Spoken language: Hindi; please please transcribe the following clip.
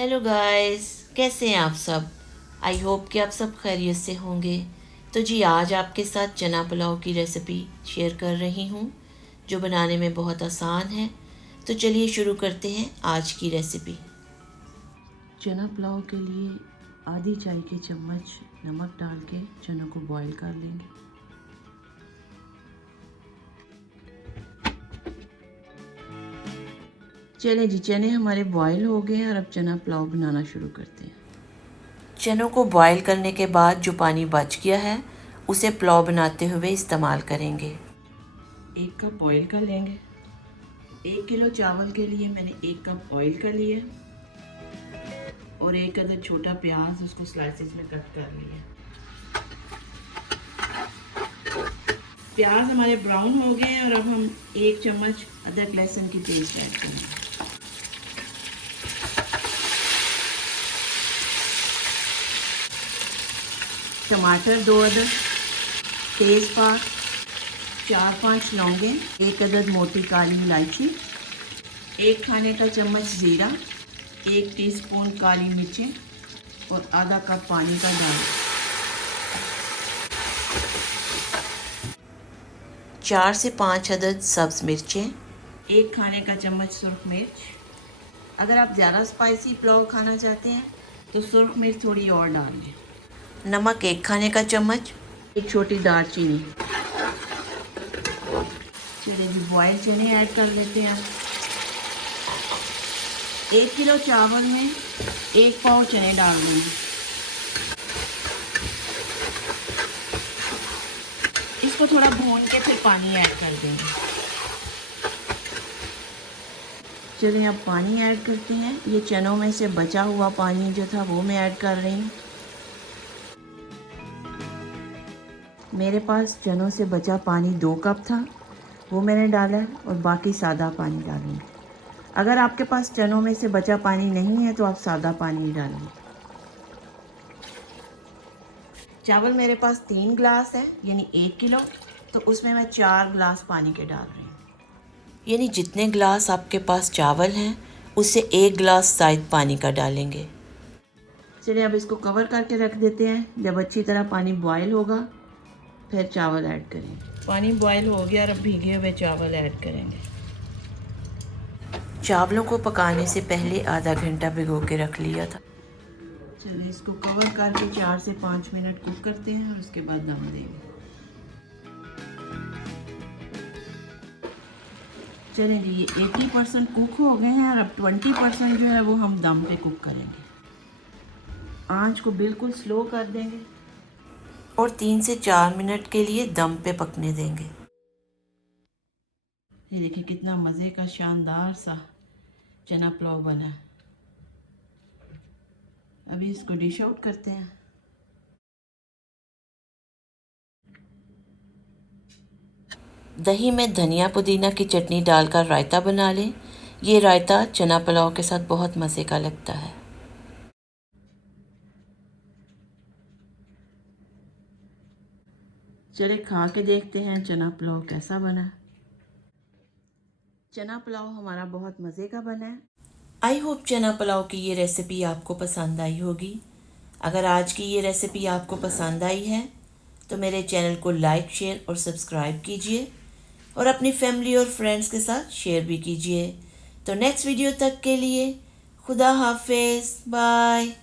हेलो गाइस, कैसे हैं आप सब। आई होप कि आप सब खैरियत से होंगे। तो जी आज आपके साथ चना पुलाव की रेसिपी शेयर कर रही हूँ जो बनाने में बहुत आसान है। तो चलिए शुरू करते हैं आज की रेसिपी। चना पुलाव के लिए आधी चाय के चम्मच नमक डाल के चनों को बॉईल कर लेंगे। चलें जी, चने हमारे बॉईल हो गए हैं और अब चना पुलाव बनाना शुरू करते हैं। चनों को बॉईल करने के बाद जो पानी बच गया है उसे पुलाव बनाते हुए इस्तेमाल करेंगे। 1 कप ऑयल का लेंगे। 1 किलो चावल के लिए मैंने 1 कप ऑयल का लिया और 1 अदद छोटा प्याज उसको स्लाइसेस में कट कर लिया। प्याज हमारे ब्राउन हो गए हैं और अब हम 1 चम्मच अदरक लहसुन की पेस्ट ऐड करेंगे। टमाटर 2 अदद, तेज़पात, 4-5 लौंगे, 1 अदद मोटी काली इलायची, 1 खाने का चम्मच ज़ीरा, 1 टीस्पून काली मिर्चें और आधा कप पानी का डाल। 4 से 5 अदद सब्ज़ मिर्चें, 1 खाने का चम्मच सुरख मिर्च। अगर आप ज़्यादा स्पाइसी पुलाव खाना चाहते हैं तो सुरख मिर्च थोड़ी और डाल लें। नमक 1 खाने का चम्मच, 1 छोटी दालचीनी। चलिए जी बॉयल चने ऐड कर लेते हैं। 1 किलो चावल में 1 पाव चने डाल देंगे। इसको थोड़ा भून के फिर पानी ऐड कर देंगे। चलिए अब पानी ऐड करते हैं। ये चनों में से बचा हुआ पानी जो था वो मैं ऐड कर रही हूँ। मेरे पास चनों से बचा पानी 2 कप था, वो मैंने डाला है और बाकी सादा पानी डालूँगी। अगर आपके पास चनों में से बचा पानी नहीं है तो आप सादा पानी डालें। चावल मेरे पास 3 गिलास है यानी 1 किलो, तो उसमें मैं 4 गिलास पानी के डाल रही हूँ। यानी जितने गिलास आपके पास चावल हैं उससे 1 गिलास शायद पानी का डालेंगे। चलिए अब इसको कवर करके रख देते हैं। जब अच्छी तरह पानी बॉयल होगा फिर चावल ऐड करेंगे। पानी बॉयल हो गया और अब भीगे हुए चावल ऐड करेंगे। चावलों को पकाने से पहले आधा घंटा भिगो के रख लिया था। चलिए इसको कवर करके 4 से 5 मिनट कुक करते हैं और उसके बाद दम देंगे। चलिए जी ये 80% कुक हो गए हैं और अब 20% जो है वो हम दम पे कुक करेंगे। आंच को बिल्कुल स्लो कर देंगे और 3 से 4 मिनट के लिए दम पे पकने देंगे। ये देखिए कितना मज़े का शानदार सा चना पुलाव बना है। अभी इसको डिश आउट करते हैं। दही में धनिया पुदीना की चटनी डालकर रायता बना लें। ये रायता चना पुलाव के साथ बहुत मज़े का लगता है। चलिए खा के देखते हैं चना पुलाव कैसा बना। चना पुलाव हमारा बहुत मज़े का बना है। आई होप चना पुलाव की ये रेसिपी आपको पसंद आई होगी। अगर आज की ये रेसिपी आपको पसंद आई है तो मेरे चैनल को लाइक, शेयर और सब्सक्राइब कीजिए और अपनी फैमिली और फ्रेंड्स के साथ शेयर भी कीजिए। तो नेक्स्ट वीडियो तक के लिए खुदा हाफिज़, बाय।